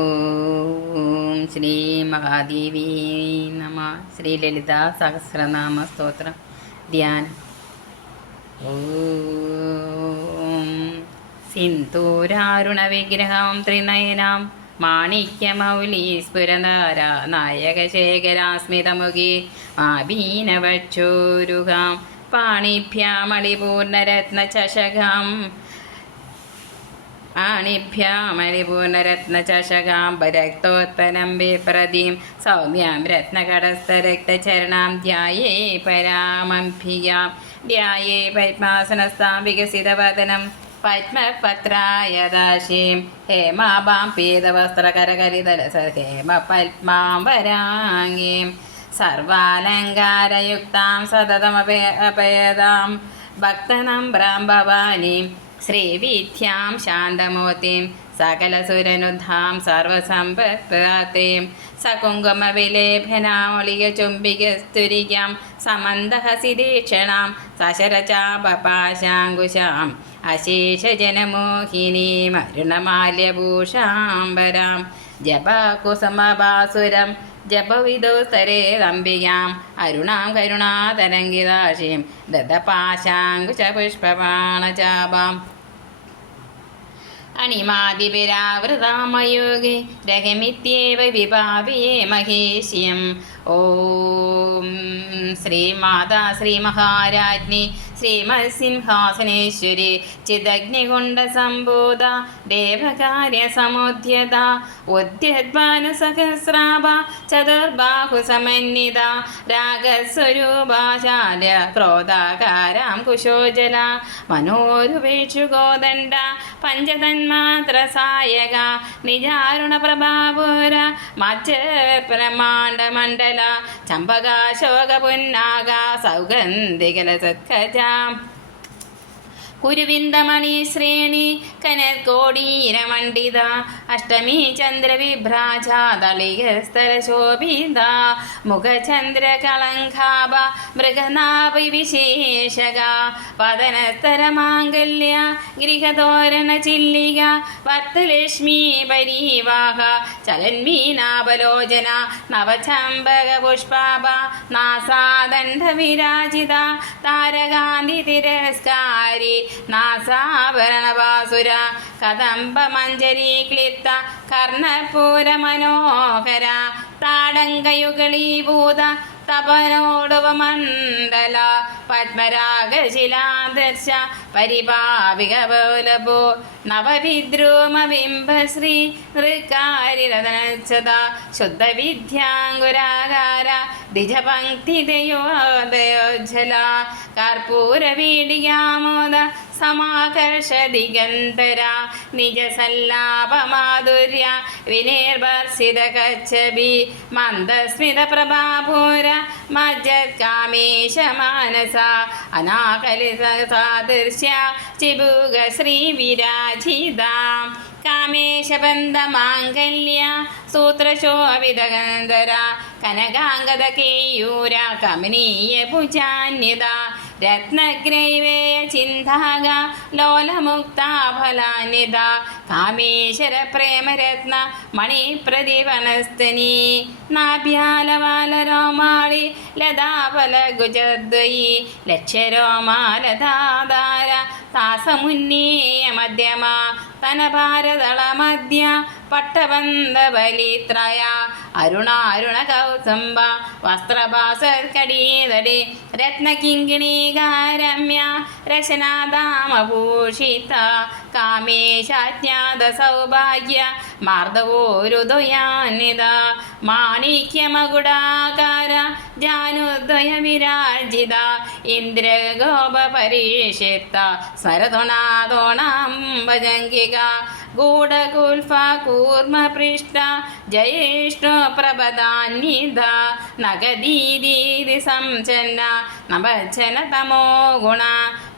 ഓം ശ്രീ മഹാദേവി നമ. ശ്രീ ലളിതാ സഹസ്രനാമ സ്തോത്രം ധ്യാനം. ഓം സിന്ദൂരാരുണ വിഗ്രഹം ത്രിനയനാം മാണിക്യമൗലീസ്ഫുരധാര നായകശേഖരാസ്മിതമുഖി ആഭീനവക്ഷോരുഹാം പാണിഭ്യാമളിപൂർണരത്നചഷകാം ആണിഭ്യാമലിപൂർണരത്നചഷകാംബരക്തോത്പന്നം വിപ്രദീം സൗമ്യാം രത്നകടസ്ഥരക്തചരണാം ധ്യായേ പരാമംഭികാം ധ്യായേ പത്മാസനസ്ഥാം വികസിതവദനം പത്മപത്രായദാശീം ഹേമാഭാം പീതവസ്ത്രകരകരിതലസ ഹേമപത്മാം വരാംഗീം സർവാലങ്കാരയുക്താം സതതമപയതാം ഭക്തനമ്പ്രാം ഭവാനീം ശ്രീവിദ്യാം ശാന്തമൂർത്തിം സകലസുരനുദ്ധാം സർവസമ്പത്പ്രാത്രീം സകുങ്കുമവിലേഭനാമൊളികചുംബികസ്തുരികാം സമന്തഹസിദീക്ഷണാം സശരചാപപാശാങ്കുശാം അശേഷജനമോഹിനീം അരുണമാല്യഭൂഷാംബരാം ജപകുസുമഭാസുരം ജപവിദോസ്തരേരംബികാം അരുണാം കരുണാതരംഗിതാശീം ദദപാശാങ്കുശപുഷ്പബാണചാപാം അണിമാതിപിരാവൃതാമയോഗി രഹമിത്യേവ വിഭാവയേ മഹേശ്യം. ഓം ശ്രീമാതാ ശ്രീമഹാരാജ്ഞി ശ്രീമത്സിംഹാസനേശ്വരി ചിദഗ്നികുണ്ഡസംഭൂത ദേവകാര്യസമുദ്യത ഉദ്യദ്വാനസഹസ്രാഭ ചതുർബാഹുസമന്വിത രാഗസ്വരൂപാചാര്യ ക്രോധാകാരാം കുശോജല മനോരുപേക്ഷുഗോദണ്ഡ പഞ്ചതന്മാത്രസായക നിജാരുണ പ്രഭാപുര മജ്ജപ്രമാണ്ഡമണ്ഡല ചമ്പകാശോകപുന്നാക സൗഗന്ധികലസത്കജ കുരുവിന്ദമണി ശ്രേണി കനത്കോടീരമണ്ഡിത അഷ്ടമി ചന്ദ്രവിഭ്രാജാതളികസ്തരശോഭിത മുഖചന്ദ്രകളങ്കാഭ മൃഗനാഭി വിശേഷക പതനസ്തരമാംഗല്യ ഗൃഹതോരണ ചില്ലിക വർത്തലക്ഷ്മീ പരീവാഹ ചലന്മീനാപലോചന നവചമ്പക പുഷ്പാഭ നാസാദണ്ഡ വിരാജിത താരകാന്തി തിരസ്കാരി നാസാഭരണപാസുര കദംബമഞ്ജരീ ക്ലിപ്ത കർണപൂര മനോഹര താടങ്കയുഗളീഭൂത തപനോടുപമണ്ഡല പത്മരാഗശിലാദർശ പരിപാവികബോലഭോ നവവിദ്രൂമബിംബശ്രീ നൃക്കാരിരതനച്ചത ശുദ്ധവിദ്യാങ്കുരാകാര ദ്വിജപങ്ക്തിദയോദയോജ്ജല കർപ്പൂരവീടികാമോദ സമാകർഷ ദിഗന്തര നിജസല്ലാപമാധുര്യ വിനിർഭർസിത കച്ഛബി മന്ദസ്മിത പ്രഭാപൂര മജ്ജത്കാമേശ മാനസ അനാകലിത സാദൃശ്യ ചിബുക ശ്രീ വിരാജിത കാമേശബന്ധമാംഗല്യ സൂത്രശോഭിതഗന്ധര കനകാംഗത കേയൂര കമനീയ ഭുജാന്യത രത്നഗ്രൈവേയ ചിന്താക ലോലമുക്താഫലാന്യത കാമേശ്വര പ്രേമരത്ന മണിപ്രതിപനസ്തനി നാഭ്യാലവാലരോമാളി ലതാഫലഗുജദ്വയി ലക്ഷ്യരോമാലതാധാര താസമുന്നീയ മധ്യമ തനഭാരതളമധ്യ പട്ടബന്ധബലിത്രയ അരുണാരുണ കൗസംബ വസ്ത്രഭാസർക്കടീതടി രത്നകിങ്കിണീകാരമ്യ രശനാദാമഭൂഷിത കാമേശാജ്ഞാത സൗഭാഗ്യ മാർദ്ദവോരുദയാനിത മാണിക്യമകുടാകാര ജാനുദ്വയ വിരാജിത ഇന്ദ്രഗോപ പരീക്ഷിത സ്മരതുണാതോണാംബജംഗിക ഗൂഢകുൽഫ കൂർമ്മപൃഷ്ട ജയേഷ്ണു പ്രപദാന്വിത നഗദീദീതി സംചന്ന നഭജന തമോ ഗുണ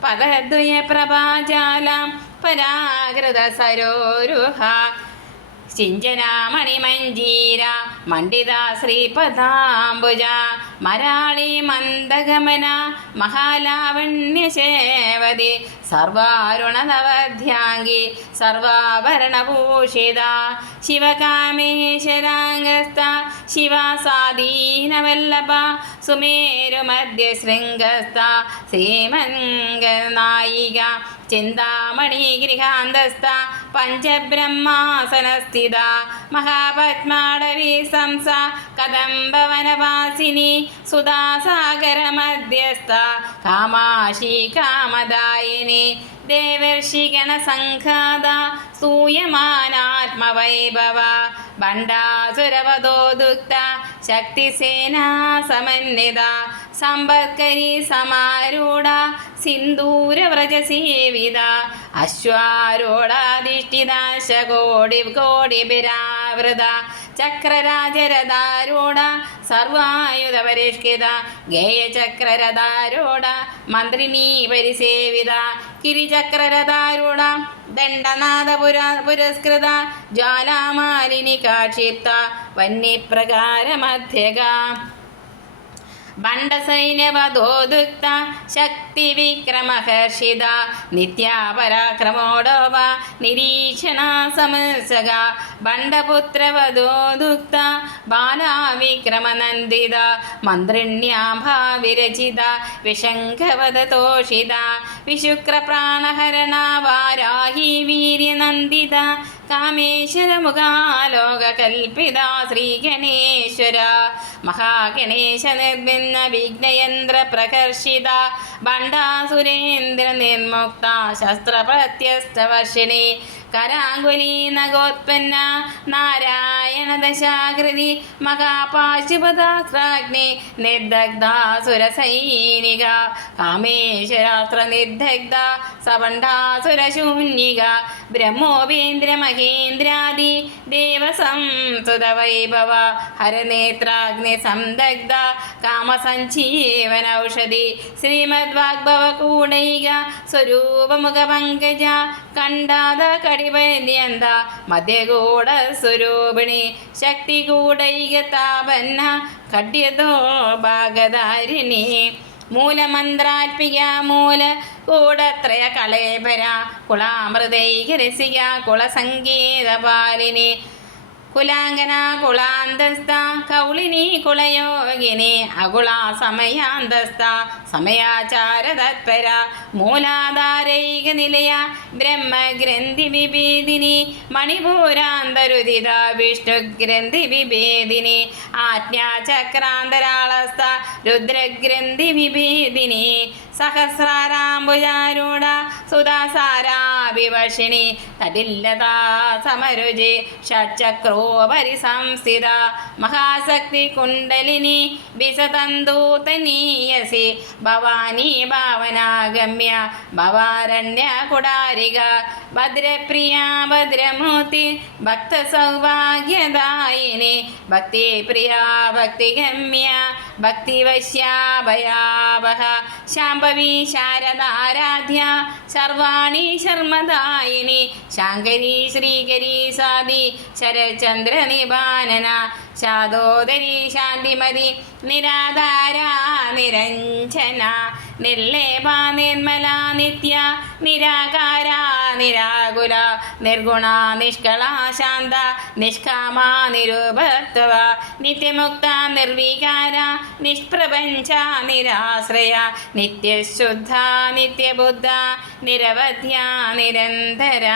പദദ്വയ പ്രഭാജാലം പരാകൃത സരോരുഹ സിഞ്ചനാമണിമഞ്ജീര മണ്ഡിത ശ്രീപദാംബുജ മരാളി മന്ദഗമന മഹാലാവണ്യശേവതി സർവാരുണനവധ്യാംഗി സർവാഭരണഭൂഷിത ശിവകാമേശ്വരാംഗസ്ഥ ശിവാസാദീനവല്ലഭ സുമേരുമധ്യശൃംഗസ്ഥ ശ്രീമംഗനായിക ചിന്താമണിഗൃഹാന്തസ്ഥ പഞ്ചബ്രഹ്മാസനസ്ഥിത മഹാപത്മാടവി സംസ കദംബവനവാസിനി സുധാസാഗരമധ്യസ്ഥ കാമാക്ഷി കാമദായിനി ദേവർഷിഗണസംഘാത സൂയമാനാത്മവൈഭവ ഭണ്ഡാസുരവധോദുക്ത ശക്തിസേനാ സമന്വിത സമ്പത്കരി സമാരൂഢ സിന്ദൂരവ്രജസേവിത അശ്വാരൂഢാധിഷ്ഠിത കോടിഭിരാവൃത ചക്രരാജരഥാരൂഢ സർവായുധപരിഷ്കൃത ഗേയചക്രരഥാരൂഢ മന്ത്രിണീ പരിസേവിത കിരിചക്രരഥാരൂഢ ദണ്ഡനാഥ പുരസ്കൃത ജ്വാലാമാലിനി കാക്ഷിപ്ത വന്യപ്രകാരമധ്യക ഭണ്ഡസൈന്യവധോദുക്ത ശക്തിവിക്രമഹർഷിത നിത്യാപരാക്രമോടോപ നിരീക്ഷണ സമസക ഭണ്ഡപുത്രവധോദുക്ത ബാലാവിക്രമനന്ദിത മന്ത്രിണ്യാഭാവിരചിത വിശംഖവദതോഷിത വിശുക്രപ്രാണഹരണ വാരാഹി വീര്യനന്ദിത കാമേശ്വരമുഖാലോകകൽപിത ശ്രീഗണേശ്വര മഹാഗണേശ നിർഭിന്ന വിഘ്നയന്ത്ര പ്രകർഷിത ഭണ്ഡാസുരേന്ദ്ര നിർമുക്ത ശസ്ത്രപ്രത്യസ്തവർഷിണി കരാങ്കുലി നഗോത്പന്ന നാരായണ ദശാകൃതി മഹാപാശുപതാഗ്നി നിർദഗ്ധാസുരസൈനിക കാമേശ്വരാസ്ത്ര നിർദഗ്ധ സഭണ്ഡാസുരശൂന്യിക ബ്രഹ്മോപേന്ദ്ര മഹേന്ദ്രാദി ദേവസംസുത വൈഭവ ഹരനേത്രാഗ്നി സംദഗ്ധ കാമസഞ്ജീവനൌഷധി ശ്രീമദ്വാഗ്ഭവ കൂടൈക സ്വരൂപമുഖ പങ്കജ കണ്ടാത കടിപര്യന്ത മധ്യകൂട സ്വരൂപിണി ശക്തി കൂടൈക താപന്ന കഡ്യതോ ഭാഗധാരിണി മൂലമന്ത്രാത്മിക മൂല കൂടത്രയ കളേപര കുളാമൃതൈകരസിക കുളസംഗീതപാലിനി കുലാംഗന കുളാന്തസ്ഥ കൗളിനി കുളയോഗിനി അകുളാ സമയാന്തസ്ഥ സമയാചാര തത്പര മൂലാധാരൈക നിലയ ബ്രഹ്മഗ്രന്ഥി വിഭേദിനി മണിപൂരാന്തരുദിത വിഷ്ണുഗ്രന്ഥി വിഭേദിനി ആജ്ഞാചക്രാന്തരാളസ്ഥ രുദ്രഗ്രന്ഥി വിഭേദിനി സഹസ്രാരാംബുജാരൂഢ സുധാസാരാഭിവഷിണി തടില്ലതാ സമരുചി ഷഡ്ചക്രോപരി സംസ്ഥിത മഹാശക്തി കുണ്ടലിനി വിസതന്തൂതനീയസി ഭവാനി ഭാവനാഗമ്യ ഭവാരണ്യ കുടാരിക ഭദ്രപ്രിയ ഭദ്രമൂർത്തി ഭക്ത സൗഭാഗ്യദായിനി ഭക്തിപ്രിയ ഭക്തിഗമ്യ ഭക്തിവശ്യാഭയാവഹ ശാംഭവി ശാരദാരാധ്യ സർവാണി ശർമ്മദായിനി ശാങ്കരി ശ്രീകരി സാദി ശരചന്ദ്ര നിബാനന ശാദോദരി ശാന്തിമതി നിരാധാര നിരഞ്ജന നിർലേപ നിർമ്മല നിത്യ നിരാകാര നിരാകുല നിർഗുണ നിഷ്കള ശാന്ത നിഷ്കാമ നിരുപത്വ നിത്യമുക്ത നിർവികാര നിഷ്പ്രപഞ്ച നിരാശ്രയ നിത്യശുദ്ധ നിത്യബുദ്ധ നിരവധ്യ നിരന്തര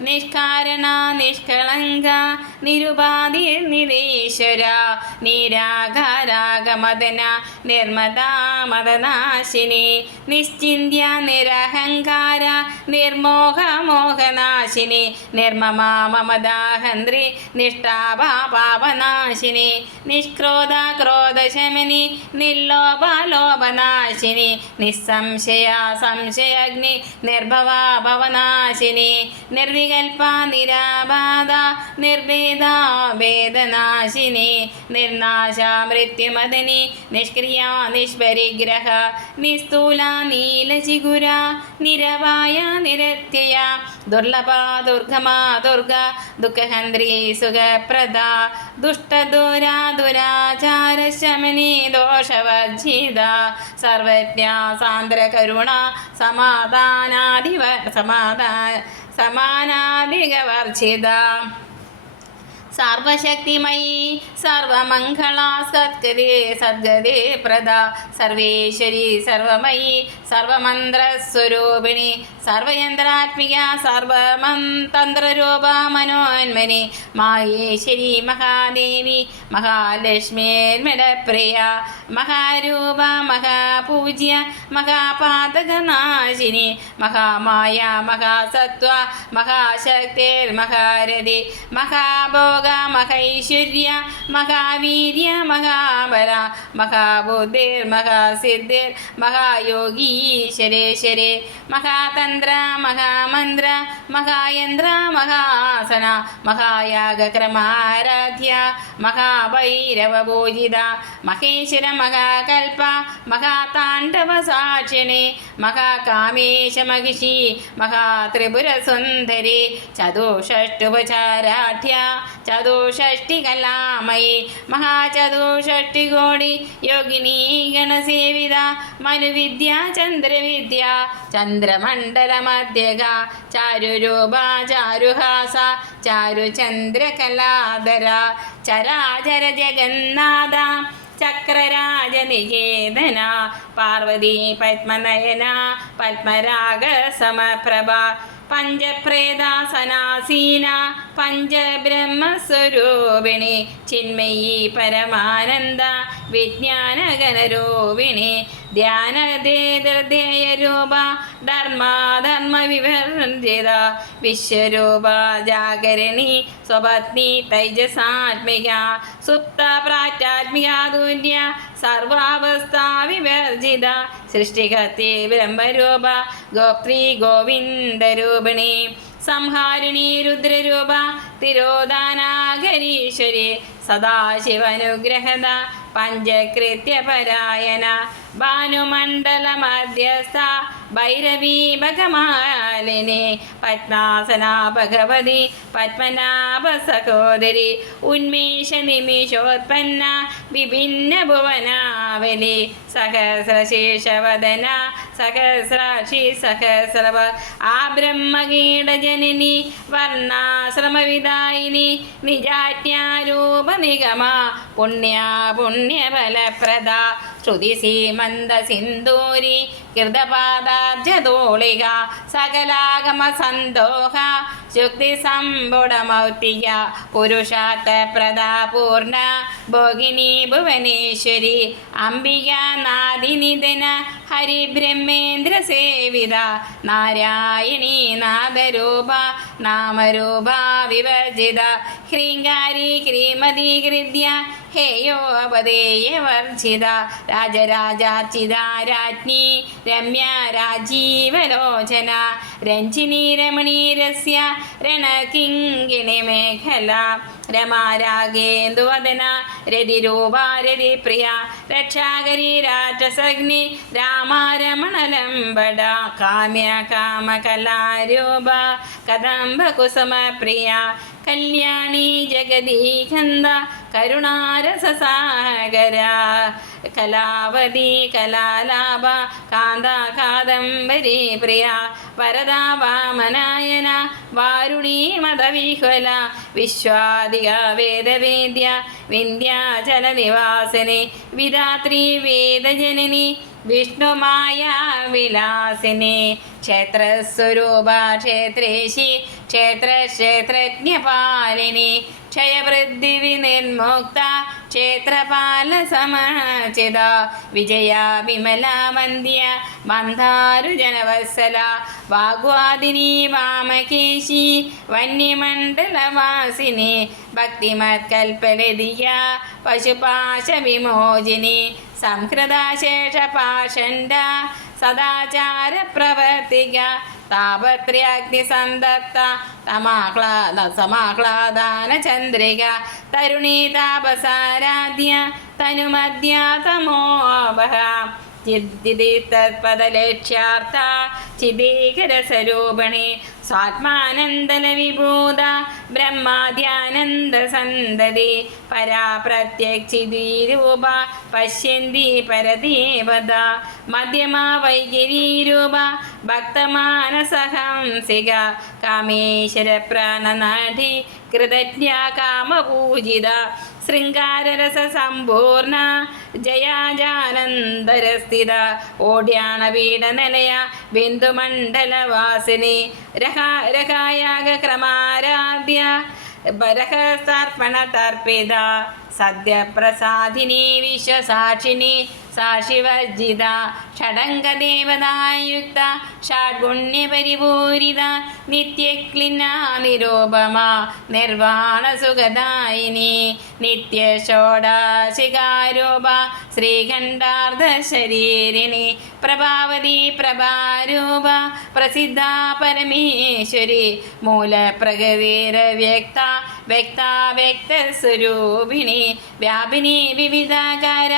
നിഷ്കാരണ നിഷ്കളങ്ക നിരുപാധി നിരീശ്വര നിരാകാരാഗമദന നിർമ്മദാ മദനാശിനി നിശ്ചിന്യ നിരഹങ്കാര നിർമോഹ മോഹനാശിനി നിർമ്മമാ മമദാഹന്ത്രി നിഷ്ഠാഭാ പാപനാശിനി നിഷ്ക്രോധ ക്രോധശമനി നിർലോഭ ലോഭനാശിനി നിസ്സംശയ സംശയഗ്നി നിർഭവാ ഭവനാശിനി നിർവി നിർവികൽപ നിരാബാധ നിർഭേദ ഭേദനാശിനി നിർനാശ മൃത്യുമദനി നിഷ്ക്രിയ നിഷ്പരിഗ്രഹ നിസ്തൂല നീലചിഗുര നിരവായ നിരത്യയ ദുർലഭ ദുർഗമാ ദുർഗ ദുഃഖഹന്ത്രി സുഖപ്രദ ദുഷ്ടദുരാ ദുരാചാര ശമനി ദോഷവർജിത സർവജ്ഞ സാന്ദ്ര കരുണ സമാനാധികവർജിത സർവശക്തിമയി സർവമംഗള സദ്ഗതേ സദ്ഗതേ പ്രദ സർവേശ്വരി സർവമയി സർവമന്ത്രസ്വരൂപിണി സർവയന്ത്രാത്മിക സർവമന്ത്രരൂപ മനോന്മനി മായേശ്വരി മഹാദേവി മഹാലക്ഷ്മീർമിടപ്രിയ മഹാരൂപ മഹാപൂജ്യ മഹാപാതകനാശിനി മഹാമായ മഹാസത്വ മഹാശക്തിർമഹാരഥി മഹാഭോഗ മഹൈശ്വര്യ മഹാവീര്യ മഹാബല മഹാബുദ്ധിർ മഹാസിദ്ധിർ മഹായോഗീശ്വരേശ്വരേ മഹാതന്ത്ര മഹാമന്ത്ര മഹായന്ത്ര മഹാസന മഹായാഗക്രമാരാധ്യ മഹാഭൈരവപൂജിത മഹേശ്വര മഹാകൽപ മഹാതാണ്ഡവ സാക്ഷിണി മഹാകാമേശ മഹിഷി മഹാത്രിപുരസുന്ദരി ചതുഷ്ടുപചാരാഠ്യ ചതുഷ്ടികലാമയി മഹാചതുഷ്ടികോടി യോഗിനി ഗണസേവിത മനുവിദ്യ ചന്ദ്രവിദ്യ ചന്ദ്രമണ്ഡലമധ്യക ചാരുരൂപ ചാരുഹാസ ചാരുചന്ദ്രകലാധര ചരാചര ജഗന്നാഥ ചക്രരാജനികേതന പാർവതി പത്മനയന പത്മരാഗ സമപ്രഭ പഞ്ചപ്രേതാസനാസീന പഞ്ചബ്രഹ്മസ്വരൂപിണി ചിന്മയീ പരമാനന്ദ വിജ്ഞാനഗണരൂപിണി ധ്യാനദേതൃദേയരൂപ ധർമ്മവിവർജിത വിശ്വരൂപ ജാഗരണി സ്വപത്നി തൈജസാത്മിക സുപ്ത പ്രാറ്റാത്മിക തുല്യ സർവാവസ്ഥാ വിവർജിത സൃഷ്ടികർത്തി ബ്രഹ്മരൂപ ഗോപ്ത്രീ ഗോവിന്ദരൂപിണി സംഹാരിണി രുദ്രരൂപ തിരോധാനാഗരീശ്വരി സദാശിവനുഗ്രഹത പഞ്ചകൃത്യപരായണ ഭാനുമണ്ഡല മധ്യസ്ഥ ഭൈരവീ ഭഗമാലിനി പത്മാസന ഭഗവതി പത്മനാഭ സഹോദരി ഉന്മേഷ നിമിഷോത്പന്ന വിഭിന്ന ഭുവനാവലി സഹസ്രശേഷവദന സഹസ്രാക്ഷി സഹസ്രവ ആ ബ്രഹ്മകീടജനനി വർണ്ണാശ്രമവിദായിനി നിജാജ്ഞാരൂപ നിഗമ പുണ്യഫലപ്രദ ശ്രുതി സീമന്ത സിന്ദൂരി കൃതപാദാബ്ജതോളിക സകലാഗമ സന്തോഹ ശുക്തി സംബുടമൗത്തിക പുരുഷാർത്ഥ പ്രദാപൂർണ ഭോഗിനി ഭുവനേശ്വരി അംബിക നാദിനിധന ഹരിബ്രഹ്മേന്ദ്ര സേവിത നാരായണീ നാദരൂപ നാമരൂപ വിവർജിത ഹ്രീങ്കാരി ഹ്രീമതി ഹൃദ്യ ഹേയോപദേയവർജിത രാജരാജാർച്ചിത രാജ്ഞി രമ്യ രാജീവലോചന രഞ്ജിനി രമണീരസ്യ രണകിങ്കിണി മേഖല രമാരാഗേന്ദുവദന രതിരൂപ രതിപ്രിയ രക്ഷാകരി രാക്ഷസഗ്നി രാമാരമണലംബട കാമ്യ കാമകലാരൂപ കദംബ കുസുമപ്രിയ കല്യാണി ജഗദീകന്ദ കരുണാരസസാഗര കലാവതി കലാലാഭ കാന്ത കാദംബരി പ്രിയ വരദാ വാമനായന വാരുണീ മതവിഹ്വല വിശ്വാദിക വേദവേദ്യ വിന്ധ്യാചല നിവാസിനി വിധാത്രി വേദജനനി വിഷ്ണുമായ വിലാസിനി ക്ഷേത്രസ്വരൂപ ക്ഷേത്രേശി ക്ഷേത്രജ്ഞപാലിനി ക്ഷയവൃദ്ധി വിനിർമുക്ത ക്ഷേത്രപാല സമചിത വിജയ വിമല വന്ദ്യ ബന്ധാരു ജനവത്സല വാഗ്വാദിനി വാമകേശി വന്യമണ്ഡലവാസിനി ഭക്തിമത്കൽപ്പലതിയ പശുപാശ വിമോചിനി സംഹൃതശേഷപാഷണ്ഡ സദാചാര പ്രവർത്തിക താപത്രയാഗ്നിസന്തപ്ത സമാഹ്ലാദാന ചന്ദ്രിക തരുണീ താപസാരാധ്യ തനുമധ്യാതമോവഹ ചിദ്ദിതത്പദലക്ഷ്യാർത്ഥ ചിദീകരസ്വരൂപിണി സ്വാത്മാനന്ദലവിഭൂത ബ്രഹ്മാദ്യാനന്ദസന്തതി പരാ പ്രത്യക്ഷിതീരൂപ പശ്യന്തി പരദേവത മധ്യമാ വൈഖരീരൂപ ഭക്തമാനസഹംസിക കാമേശ്വര പ്രാണനാഠി കൃതജ്ഞ കാമപൂജിത ശൃംഗാരരസ സമ്പൂർണ ജയാജാനന്ദരസ്ഥിത ഓഡ്യാണ പീഠനിലയ ബിന്ദുമണ്ഡലവാസിനി രഹായാഗ ക്രമാരാധ്യ ബരഹസ്തർപ്പണ തർപ്പിത സദ്യപ്രസാദിനി വിശ്വസാക്ഷിനി സാക്ഷിവർജിത ഷഡംഗദേവതായുക്ത ഷഡ്ഗുണ്യപരിപൂരിത നിത്യക്ലിന്ന നിരോപമ നിർവാണ സുഖദായിനി നിത്യഷോഡശികാരൂപ ശ്രീകണ്ഠാർദ്ധ ശരീരിണി പ്രഭാവതി പ്രഭാരൂപ പ്രസിദ്ധ പരമേശ്വരി മൂലപ്രകൃതിരവ്യക്ത വ്യക്തസ്വരൂപിണി വ്യാപിനി വിവിധാകാര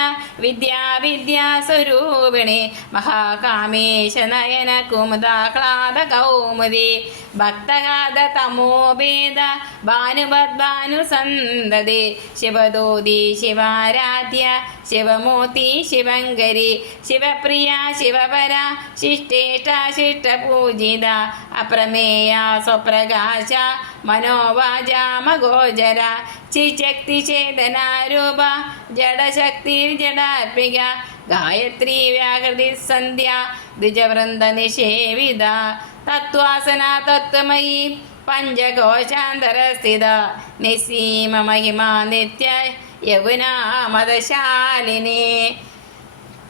വിദ്യാസ്വരൂപിണി മഹാകാമേശ നയന കുമുദാഹ്ലാദ കൗമുദി ഭക്തഗാധ തമോഭേദ ഭാനുബദ്ഭാനുസന്തതി ശിവദൂതി ശിവാരാധ്യ ശിവമൂർത്തി ശിവങ്കരി ശിവപ്രിയ ശിവപര ശിഷ്ടേഷ്ട ശിഷ്ടപൂജിത അപ്രമേയ സ്വപ്രകാശ മനോവാചാമഗോചര ചിശക്തി ചേതനാരൂപ ജഡശക്തിർജഡാത്മിക ഗായത്രി വ്യാകൃതി സന്ധ്യ ദ്വിജവൃന്ദ നിഷേവിത തത്വാസന തത്വമയി പഞ്ചകോശാന്തരസ്ഥിത നിസീമ മഹിമാ നിത്യ യൗവനാ മദശാലിനി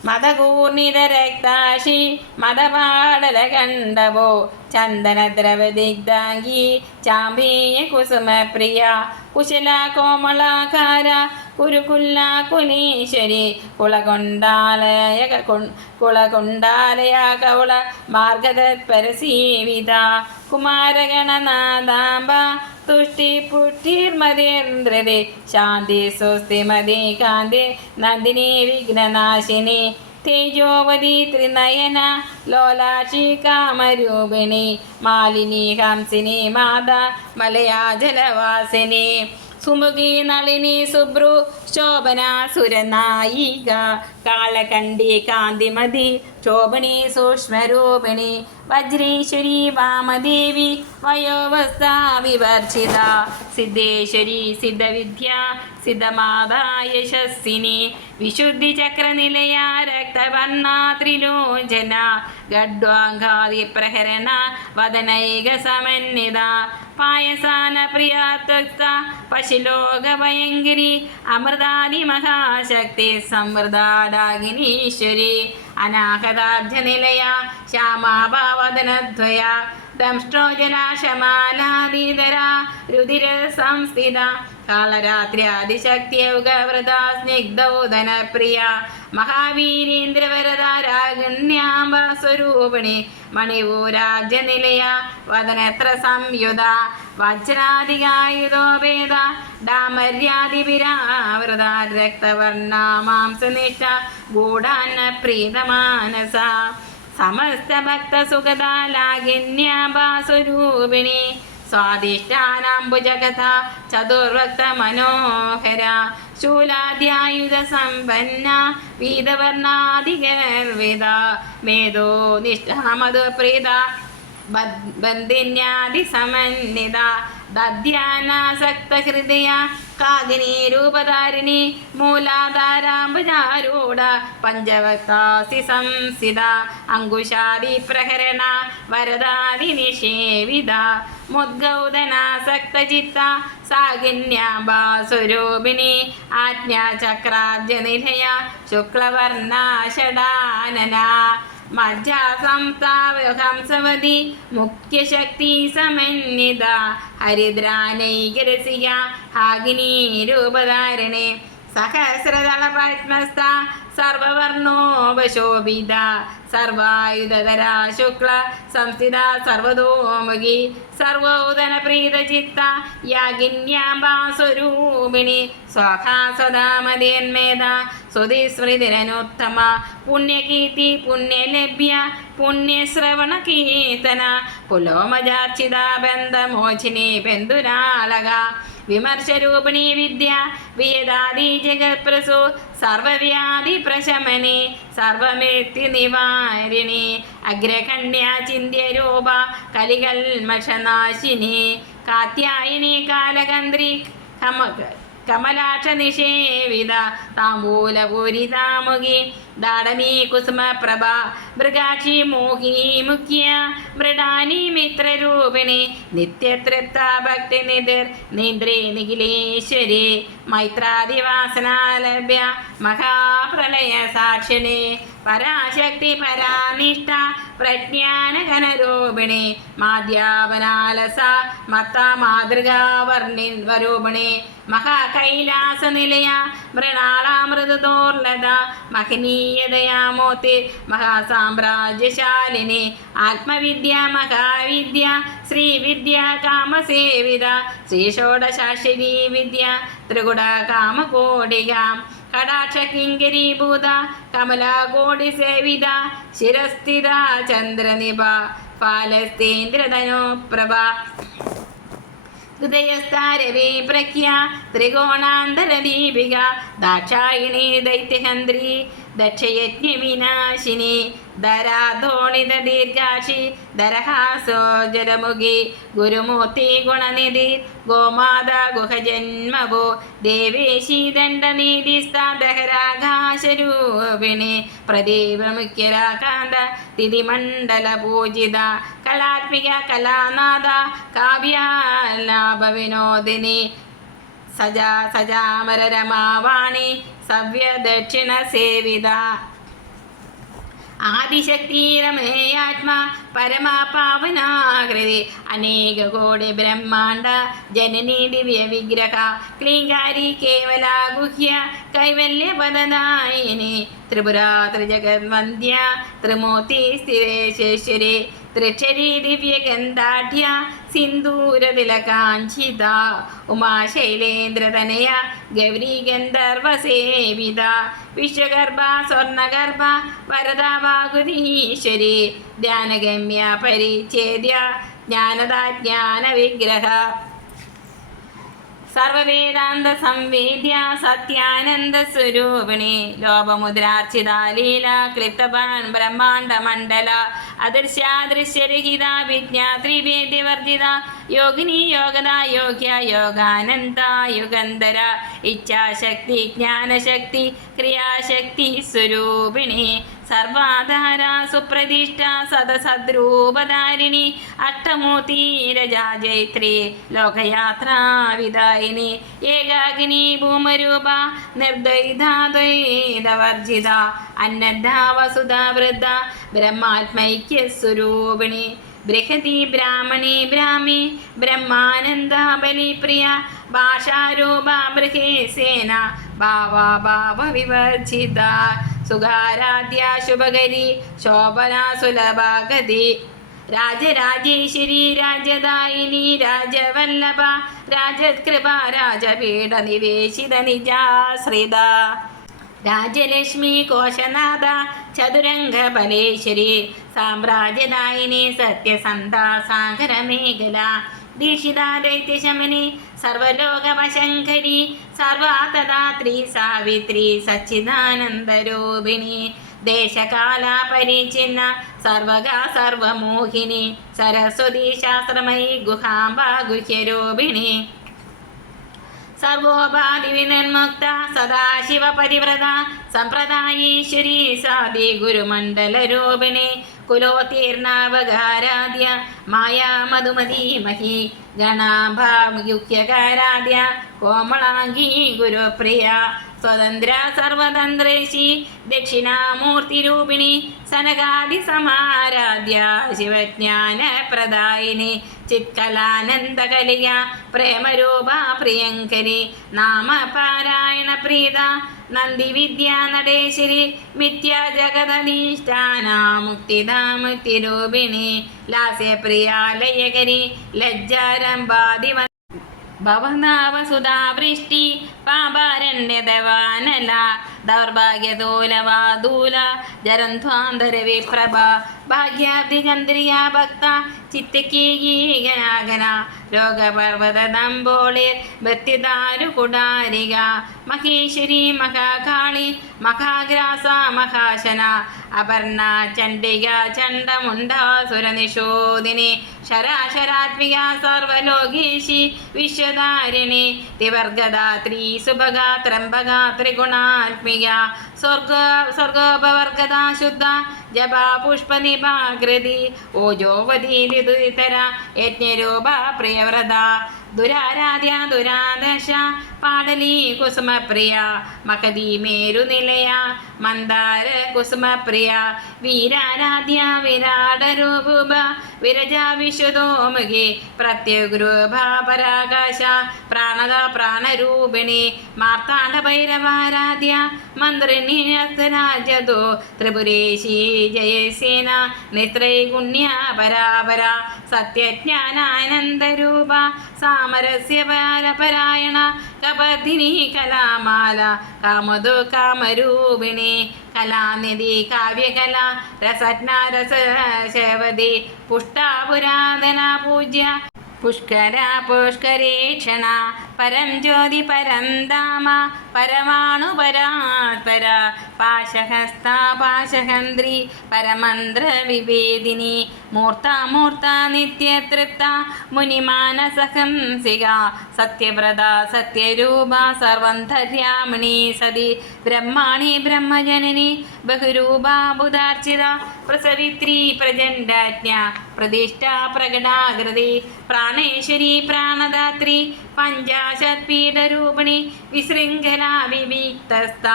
മദകൂർണിതരക്താശി മദപാടലകണ്ഠവോ ചന്ദനദ്രവദിഗ്ധാംഗി ചാമ്പീയ കുസുമപ്രിയ കുശല കോമളാകാര കുരുകുല്ല കുലീശ്വരി കുളകൊണ്ടാലയ കൗള മാർഗതത്പരസീവിത കുമാരഗണനാഥാംബ തുഷ്ടി പുഷ്ടിർമതേന്ദ്രരെ ശാന്തി സ്വസ്തിമതി കാന്തി നന്ദിനി വിഘ്നനാശിനി തേജോവതി ത്രിനയന ലോലാക്ഷി കാമരൂപിണി മാലിനി ഹംസിനി മാതാ മലയാജലവാസിനി സുമുഖി നളിനി സുബ്രു ശോഭന സുരനായിക കാളകണ്ഠി കാന്തിമതി ശോഭനി സൂക്ഷ്മരൂപിണി വജ്രേശ്വരി വാമദേവി വയോവസ്ഥാ വിവർജിത സിദ്ധേശ്വരി സിദ്ധവിദ്യ സിദ്ധമാതാ യശസ്വിനി വിശുദ്ധി ചക്രനിലയ രക്തവർണ ത്രിലോചന ഗഡ്വാംഗാദി പ്രഹരണ വദനൈക സമന്വിത പായസാന പ്രിയാത്വക്ത പശുലോക ഭയങ്കരി അമൃതാദി മഹാശക്തി സംവൃതാടാഗിനീശ്വരി അനാഹതാബ്ജനിലയ ശ്യാമാഭാവദനദ്വയ ദംഷ്ട്രോജനാശമാലാദീതര രുതിര സംസ്ഥിത കാളരാത്ര്യാദിശക്തിയൗഗവൃത സ്നിഗ്ധോദനപ്രിയ മഹാവീരീന്ദ്രവരദാരാഗണ്യാംബ സ്വരൂപിണി മണിപൂരാജ്യനിലയ വദനത്ര സംയുത വജ്രാദികായുധോപേത ഡാമര്യാദിപിരാവൃത രക്തവർണ മാംസനിഷ്ഠ ഗൂഢാന്ന പ്രീതമാനസ സമസ്ത ഭക്ത സുഖദാലാഗിന്യാഭാസ്വരൂപിണി സ്വാധിഷ്ഠാനാംബുജഗത ചതുർവക്ത മനോഹര ശൂലാദ്യായുധ സമ്പന്ന വീതവർണാദിഗർവിത മേധോ നിഷ്ഠാമധുപ്രീത ബന്ധിന്യാദി സമന്വിത ദധ്യാനാസക്ത ഹൃദയ കാകിനി രൂപധാരിണി മൂലാധാരാംബുജാരൂഢ പഞ്ചവക്താസി സംസിത അങ്കുശാദി പ്രഹരണ വരദാദി നിഷേവിത മുദ്ഗൗദനാസക്തചിത്ത സാകിന്യാഭാസ്വരൂപിണി ആജ്ഞാചക്രാബ്ജനിലയ ശുക്ലവർണാഷടാനന മജ്ജാസംസ്ഥാവഹംസവതി മുഖ്യശക്തി സമന്വിത ഹരിദ്രാനൈകരസിക ഹാഗിനി രൂപധാരണേ സഹസ്രദള പത്മസ്ഥ സർവവർണോപശോഭിത സർവായുധര ശുക്ല സംസ്ഥിത സർവതോമുഖി സർവോദന പ്രീതചിത്ത യാഗിന്യാംബാസ്വരൂപിണി സ്വാഹാ സദാമതേന്മേധ സ്വതിസ്മൃതിരനുത്തമ പുണ്യകീർത്തി പുണ്യലഭ്യ പുണ്യശ്രവണ കീർത്തന പുലോമജാർച്ചിത ബന്ധമോചിനി ബന്ധുരാളക വിമർശരൂപിണി വിദ്യ വിയദാദി ജഗത്പ്രസു സർവവ്യാധി പ്രശമനി സർവമേത്തി നിവാരിണി അഗ്രകണ്യ ചിന്ത്യരൂപ കലികൽമഷനാശിനി കാത്യായനി കാലകന്ത്രി കമലാക്ഷ നിഷേവിത താംബൂലപൂരിതാമുഖി ദാടനീ കുസുമപ്രഭ മൃഗാക്ഷി മോഹിനി മുഖ്യ മൃഡാനി മിത്രരൂപിണി നിത്യതൃപ്ത ഭക്തി നിധിർ നിന്ദ്രേ നിഖിലേശ്വരി മൈത്രാദിവാസനാലഭ്യ മഹാപ്രളയ സാക്ഷിണി പരാശക്തി പരാനിഷ്ഠ പ്രജ്ഞാനഘനരൂപിണി മാധ്യാപനാലസ മത്ത മാതൃകാവർണിവരൂപിണി മഹാകൈലാസ നിലയ മൃണാളാമൃതോർലത മഹനീയതയാമൂർത്തി മഹാസാമ്രാജ്യശാലിനി ആത്മവിദ്യ മഹാവിദ്യ ശ്രീവിദ്യ കാമസേവിത ശ്രീഷോഡശാശ്വരീ വിദ്യ ത്രികുട കാമകോടിക കടാക്ഷ കിങ്കരീഭൂത കമലാകോടി സേവിത ശിരസ്ഥിത ചന്ദ്രനിഭ ഫാലസ്തേന്ദ്രധനോ പ്രഭ ഹൃദയസ്ഥാരവേ പ്രഖ്യ ത്രികോണാന്തരദീപിക ദാക്ഷായിണി ദൈത്യഹന്ത്രി ദക്ഷയജ്ഞവിനാശിനി ധരാധോണിത ദീർഘാക്ഷി ധരഹാസോ ജലമുഖി ഗുരുമൂർത്തി ഗുണനിധി ഗോമാത ഗുഹജന്മഭോ ദേവേശി ദണ്ഡനീതിസ്താദഹരാകാശരൂപിണി പ്രദീപമുഖ്യരാകാന്ത തിഥിമണ്ഡല പൂജിത കലാത്മിക കലാനാഥ കാവ്യാലാഭ വിനോദിനി സജാ സജാമര രമാവാണി സവ്യദക്ഷിണ സേവിത ആദിശക്തിരമേയാത്മ പരമാപാവനാകൃതി അനേക കോടി ബ്രഹ്മാണ്ട ജനനി ദിവ്യ വിഗ്രഹ ക്ലീങ്കാരി കേവല ഗുഹ്യ കൈവല്യപദദായിനി ത്രിപുരാ ത്രിജഗദ്വന്ദ്യ ത്രിമൂർത്തി സ്ഥിരേശ്വരി ത്രിക്ഷരി ദിവ്യഗന്ധാഢ്യ സിന്ദൂരതിലകാഞ്ചിത ഉമാശൈലേന്ദ്രതനയ ഗൗരി ഗന്ധർവസേവിത വിശ്വഗർഭ സ്വർണഗർഭ വരദാവാകുരീശ്വരി ധ്യാനഗമ്യ പരിച്ഛേദ്യ ജ്ഞാനദാജ്ഞാന വിഗ്രഹ സർവവേദാന്ത സംവേദ്യ സത്യാനന്ദ സ്വരൂപിണി ലോപമുദ്രാർച്ചിത ലീല ക്ലിപ്തബാൻ ബ്രഹ്മാണ്ഡ മണ്ഡല അദൃശ്യാദൃശ്യരഹിത വിജ്ഞ ത്രിവേദ്യവർജിത യോഗിനി യോഗദ യോഗ്യ യോഗാനന്ദ യുഗന്ധര ഇച്ഛാശക്തി ജ്ഞാനശക്തി ക്രിയാശക്തി സ്വരൂപിണി സർവാധാര സുപ്രതിഷ്ഠ സദസദ്രൂപധാരിണി അഷ്ടമൂർത്തിരജാജൈത്രി ലോകയാത്രാവിദായിനി ഏകാകിനി ഭൂമരൂപ നിർദ്വൈതാദ്വൈതവർജിത അന്നദ്ധ വസുധ വൃദ്ധ ബ്രഹ്മാത്മൈക്യസ്വരൂപിണി ബൃഹതി ബ്രാഹ്മണി ബ്രാഹ്മി ബ്രഹ്മാനന്ദ ബലിപ്രിയ ഭാഷാരൂപ ബൃഹേസേന ഭാവ വിവർജിത സുഖാരാധ്യ ശുഭകരി ശോഭന സുലഭഗതി രാജരാജേശ്വരി രാജദായിനി രാജവല്ലഭ രാജകൃപ രാജപീഠ നിവേശിത നിജാശ്രിത രാജലക്ഷ്മി കോശനാഥ ചതുരംഗ ബലേശ്വരി സാമ്രാജ്യദായിനി സത്യസന്ധ സാഗരമേഖല ദീക്ഷിത ദൈത്യശമനി സർവലോകവശങ്കരി സർവാതദാത്രി സാവിത്രി സച്ചിദാനന്ദരൂപിണി ദേശകാല പരിച്ഛിന്ന സർവഗ സർവമോഹിനി സരസ്വതി ശാസ്ത്രമയി ഗുഹാംബ ഗുഹ്യരൂപിണി സർവോപാധി വിനിർമുക്ത സദാശിവ പരിവ്രത സമ്പ്രദായീശ്വരി സാദി ഗുരുമണ്ഡല രൂപിണി കുലോത്തീർണാവകാരാധ്യ മായാ മധുമതി മഹി ഗണാഭാമുഖ്യകാരാധ്യ കോമളാംഗീ ഗുരുപ്രിയ സ്വതന്ത്ര സർവതന്ത്രേശി ദക്ഷിണാമൂർത്തിരൂപിണി സനകാദിസമാരാധ്യ ശിവജ്ഞാനപ്രദായിനി ചിത്കലാനന്ദകലിക പ്രേമരൂപ പ്രിയങ്കരി നാമപാരായണ പ്രീത നന്ദിവിദ്യാ നടേശ്വരി മിഥ്യാ ജഗദീഷ്ഠാന മുക്തിദാ മുക്തിരൂപിണി ലാസ്യപ്രിയാലയകരി ലജ്ജാരംഭാദിവ ഭവനാവസുധാവൃഷ്ടി പാപാരണ്യദവാനല ദൗർഭാഗ്യദൂലവാദൂല ജരന്ധ്വാന്തരവിപ്രഭ ഭാഗ്യാബ്ദിചന്ദ്രിയ ഭക്ത ചിത്തക്കീഗനാഗന ലോകപർവതദംബോളിർ ഭക്തിദാരുകുടാരിക മഹേശ്വരി മഹാകാളി മഹാഗ്രാസ മഹാശന അപർണ ചണ്ഡിക ചണ്ഡമുണ്ടാസുരനിഷോദിനി ശരാശരാത്മിക സർവലോകേശി വിശ്വധാരിണി ത്രിവർഗദാത്രി സുഭഗ ത്രംബക ത്രിഗുണാത്മിക സ്വർഗോപവർഗദാ ശുദ്ധ ജപാ പുഷ്പനിഭാകൃതി ഓജോവധി ദുരിതര യജ്ഞരൂപ പ്രിയവ്രത ദുരാരാധ്യ ദുരാദശ പാടലി കുസുമപ്രിയ മകദീ മേരുനിലയ മന്ദാര കുസുമപ്രിയ വീരാരാധ്യ വിരാടരൂപ വിരജ വിശ്വതോമുഖി പ്രത്യഗ്രൂഭ പരാകാശ പ്രാണത പ്രാണരൂപിണി മാർത്താണ്ഡ ഭൈരവാരാധ്യ മന്ത്രിണി അസ്തരാജ്യതോ ത്രിപുരേശി ജയസേന നിത്രൈഗുണ്യ പരാപര സത്യജ്ഞാനാനന്ദരൂപ സാമരസ്യ പരായണ കപദിനി കലാമാല കാമധു കാമരൂപിണി കലാനിധി കാവ്യകല രസജ്ഞ രസശവതി പുഷ്ടാപുരാതന പൂജ്യ പുഷ്കര പുഷ്കരീക്ഷണ പരം ജ്യോതി പരന്താമ പരമാണു പരാത്പര പാശഹസ്ത പാശഹന്ത്രി പരമന്ത്ര വിവേദിനി മൂർത്താമൂർത്ത നിത്യതൃപ്ത മുനിമാനസഹംസിക സത്യവ്രത സത്യരൂപ സർവന്ധര്യാമിണി സതി ബ്രഹ്മാണി ബ്രഹ്മജനനി ബഹുരൂപ ബുധാർച്ചിത പ്രസവിത്രി പ്രചണ്ഡാജ്ഞ പ്രതിഷ്ഠ പ്രകടാകൃതി പ്രാണേശ്വരി പ്രാണദാത്രി പഞ്ചാശത്പീഠരൂപിണി വിശൃംഖല വിവിക്തസ്ഥ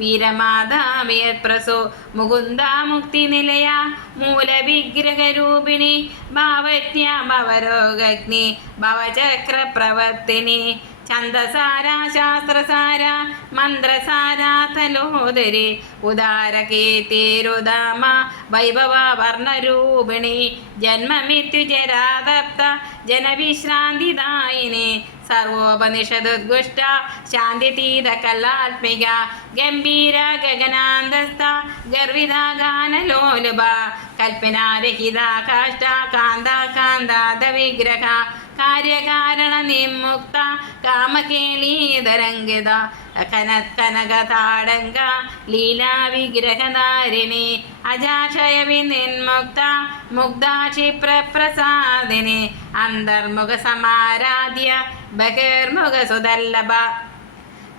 വീരമാതാവേത്പ്രസോ മുകുന്ദ മുക്തിനിലയ മൂലവിഗ്രഹരൂപിണി ഭാവജ്ഞ ഭവരോഗഗ്നി ഭവചക്രപ്രവർത്തിനി ഛന്ദസാര ശാസ്ത്രസാര മന്ത്രസാര തലോദരി ഉദാരകീർത്തിരുദാമ വൈഭവ വർണ്ണരൂപിണി ജന്മമൃത്യുജരാതപ്ത ജനവിശ്രാന്തിദായിനി സർവോപനിഷദുദ്ഗുഷ്ട ശാന്തിതീരകലാത്മിക ഗംഭീര ഗഗനാന്തസ്ഥ ഗർവിത ഗാനലോലുഭ കൽപ്പനാരഹിത കാഷ്ട കാന്ത കാന്താദ വിഗ്രഹ കാര്യകാരണ നിമുക്ത കാമകേളീതരംഗിത കനകതാടങ്ക ലീലാ വിഗ്രഹധാരിണി അജാക്ഷയ വിനിർമുക്ത മുഗ്ധാക്ഷിപ്രസാദിനി അന്തർമുഖ സമാരാധ്യ ബഹിർമുഖ സുദല്ലഭ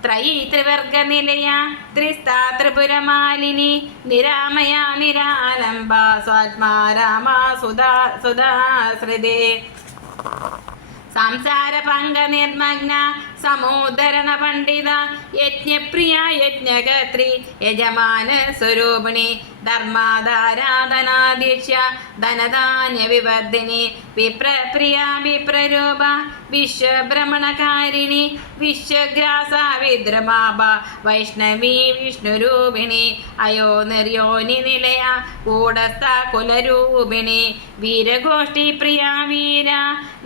ത്രയീ ത്രിവർഗനിലയ ത്രിസ്ഥാ ത്രിപുരമാലിനി നിരാമയ നിരാലംബ സ്വാത്മാ രാമ സുധാശ്രിതേ സംസാര പങ്ക നിർമ്മഗ്ന സമോദരണ പണ്ഡിത യജ്ഞപ്രിയ യജ്ഞഗത്രി യജമാന സ്വരൂപിണി ധർമാധാരാധനാദീക്ഷ ധനധാന്യ വിവർധിനി വിപ്രപ്രിയ വിപ്രരൂപ വിശ്വഭ്രമണകാരിണി വിശ്വഗ്രാസ വിദ്രമാഭ വൈഷ്ണവി വിഷ്ണുരൂപിണി അയോ നിർയോനി നിലയ കൂടസ്ഥ കുലരൂപിണി വീരഗോഷ്ഠി പ്രിയ വീര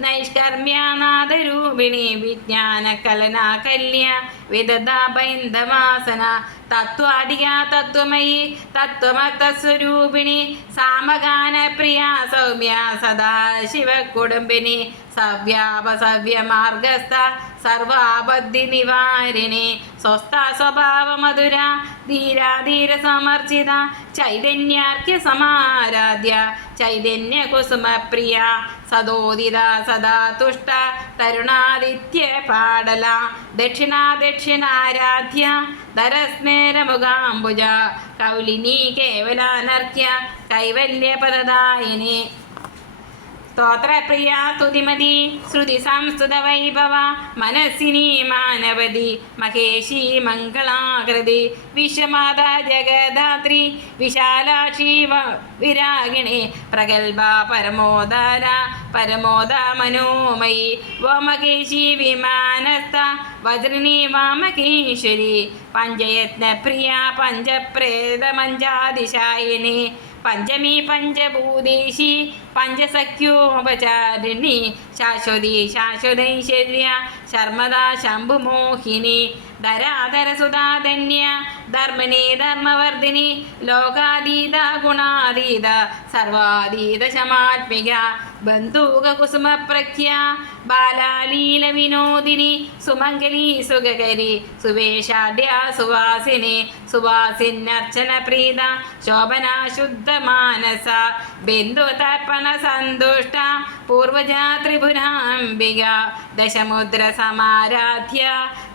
നൈഷ്കർമ്മ്യനാഥരൂപിണി വിജ്ഞാന കലനാ കല്യ വിദധ ബൈന്ദവാസന തത്വാധിക തത്വമയി തത്വമത്തസ്വരൂപിണി സാമഗാന പ്രിയ സൗമ്യ സദാശിവ കുടുംബിനി സവ്യാപസവ്യ മാർഗസ്ഥ സർവാബദ്ധി നിവാരിണി സ്വസ്ഥ സ്വഭാവ മധുര ധീരാധീര സമർജിത ചൈതന്യാർക്യ സമാരാധ്യ ചൈതന്യ കുസുമ പ്രിയ സദോദിത സദാ തുഷ്ട തരുണാദിത്യ പാടല ദക്ഷിണാരാധ്യ ധരസ്നേ കുബേരമുഖാംബുജ കൗലിനി കേവലാനർഘ്യ കൈവല്യപദദായിനി സ്തോത്രപ്രിയ സ്തുതിമതി ശ്രുതി സംസ്തുത വൈഭവ മനസ്സിനി മാനവതി മഹേഷി മംഗളാകൃതി വിശ്വമാത ജഗദാത്രി വിശാലാക്ഷി വിരാഗിണി പ്രഗൽഭ പരമോദാര പരമോദ മനോമയി വമകേശി വിമാനസ്ഥ വജ്രിണി വാമകേശ്വരി പഞ്ചയത്നപ്രിയ പഞ്ചപ്രേതമഞ്ചാദിശായിനി പഞ്ചമി പഞ്ചഭൂതേശി പഞ്ചസഖ്യോപചാരിണി ശാശ്വതി ശാശ്വതൈശ്വര്യ ശർമ്മദാ ശംഭുമോഹിനി ധരാധരസുധാധന്യ ധർമ്മിണി ധർമ്മവർദ്ധിനി ലോകാതീത ഗുണാതീത സർവാതീത ശമാത്മിക ബന്ധൂകകുസുമപ്രഖ്യ ബാലാലീല വിനോദിനി സുമംഗലി സുഖകരി സുവേഷാഢ്യ സുവാസിനി സുവാസിന്യർച്ചന പ്രീത ശോഭന ശുദ്ധ മാനസ ബിന്ദു തർപ്പണ സന്തുഷ്ട പൂർവജ ത്രിപുരാംബിക ദശമുദ്ര സമാരാധ്യ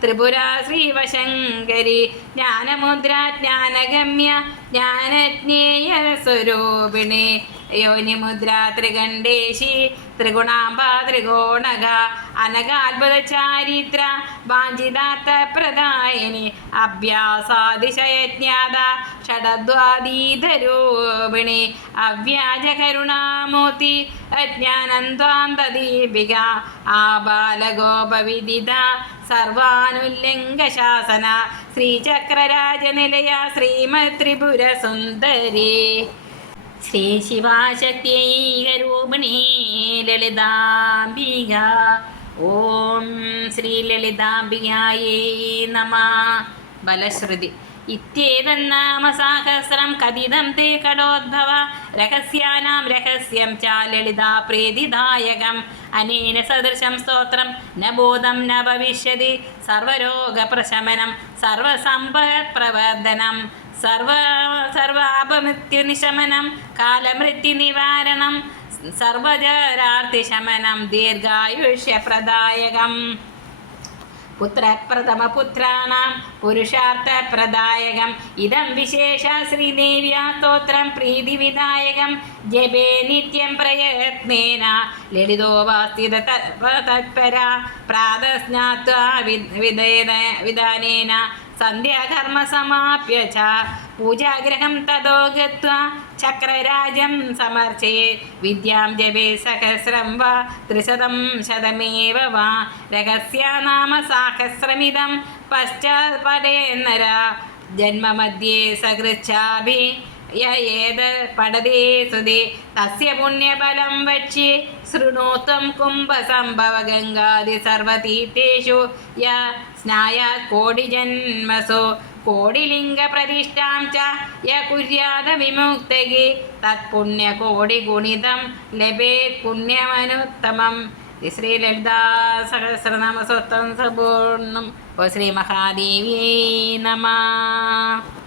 ത്രിപുര ശ്രീവശങ്കരി ജ്ഞാനമുദ്ര ജ്ഞാനഗമ്യ ജ്ഞാനജ്ഞേയ സ്വരൂപിണി യോനിമുദ്ര ത്രികണ്ഠേശി ത്രിഗുണാംബ ത്രികോണക അനകാത്ഭുത ചാരിത്ര വാഞ്ചിതാർത്ഥ പ്രദായിനി അഭ്യാസാതിശയജ്ഞാത ഷഡദ്വാദീതരൂപിണി അവ്യാജ കരുണാമൂർത്തി അജ്ഞാനന്ദാന്തദീപിക ആബാലഗോപവിദിത സർവാനുല്ലംഘ ശാസന ശ്രീചക്രരാജനിലയ ശ്രീമത് ത്രിപുര സുന്ദരി ശ്രീ ശിവാശക്തിരൂപിണി ലളിതാംബിക. ഓം ശ്രീ ലളിതാംബികായേ നമഃ. ബലശ്രുതി ഇത്യേതന്നാമസാഹസ്രം കഥിതം തേ കടോദ്ഭവ രഹസ്യാനാം രഹസ്യം ച ലളിതാ പ്രീതിദായകം അനേന സദൃശം സ്തോത്രം ന ബോധം ന ഭവിഷ്യതി സർവരോഗപ്രശമനം സർവസമ്പത്പ്രവർദ്ധനം സർവാപമൃത്യുനിശമനം കാലമൃത്യുനിവാരണം സർവജരാർത്തിശമനം ദീർഘായുഷ്യപ്രദായകം പുത്രപ്രഥമപുത്രാണാം പുരുഷാർത്ഥപ്രദായകം ഇദം വിശേഷ ശ്രീദേവ്യാ സ്തോത്രം പ്രീതിവിദായകം ജപേ നിത്യം പ്രയത്നേന ലളിതോ വാസ്തിത തത്പര പ്രാതസ്നാത്വാ വിധാനേന സന്ധ്യാകർമ്മ സമാപ്യ ച പൂജാഗ്രഹം തതോ ഗത്വാ ചക്രരാജം സമർച്ചേ വിദ്യാം ജപേ സഹസ്രം വാ ത്രിശതം ശതമേവ വാ രഹസ്യനാമ സാഹസ്രമിദം പശ്ചാത് പടേന്നര ജന്മമധ്യേ സകൃച്ഛാഭി യേത് പഠതേ സുതേ തസ്യ പുണ്യഫലം വക്ഷ്യേ ശൃണോത്വം കുംഭസംഭവ ഗംഗാദി സർവതീർത്ഥേഷു യ സ്നായാത് കോടിജന്മസു കോടിലിംഗപ്രതിഷ്ഠാം ച യ കുര്യാത വിമുക്തകേ തത്പുണ്യകോടിഗുണിതം ലഭേത് പുണ്യമനുത്തമം. ശ്രീ ലളിതാ സഹസ്രനാമ സ്വത്തം സമ്പൂർണം. ഓ ശ്രീ മഹാദേവ്യേ നമഃ.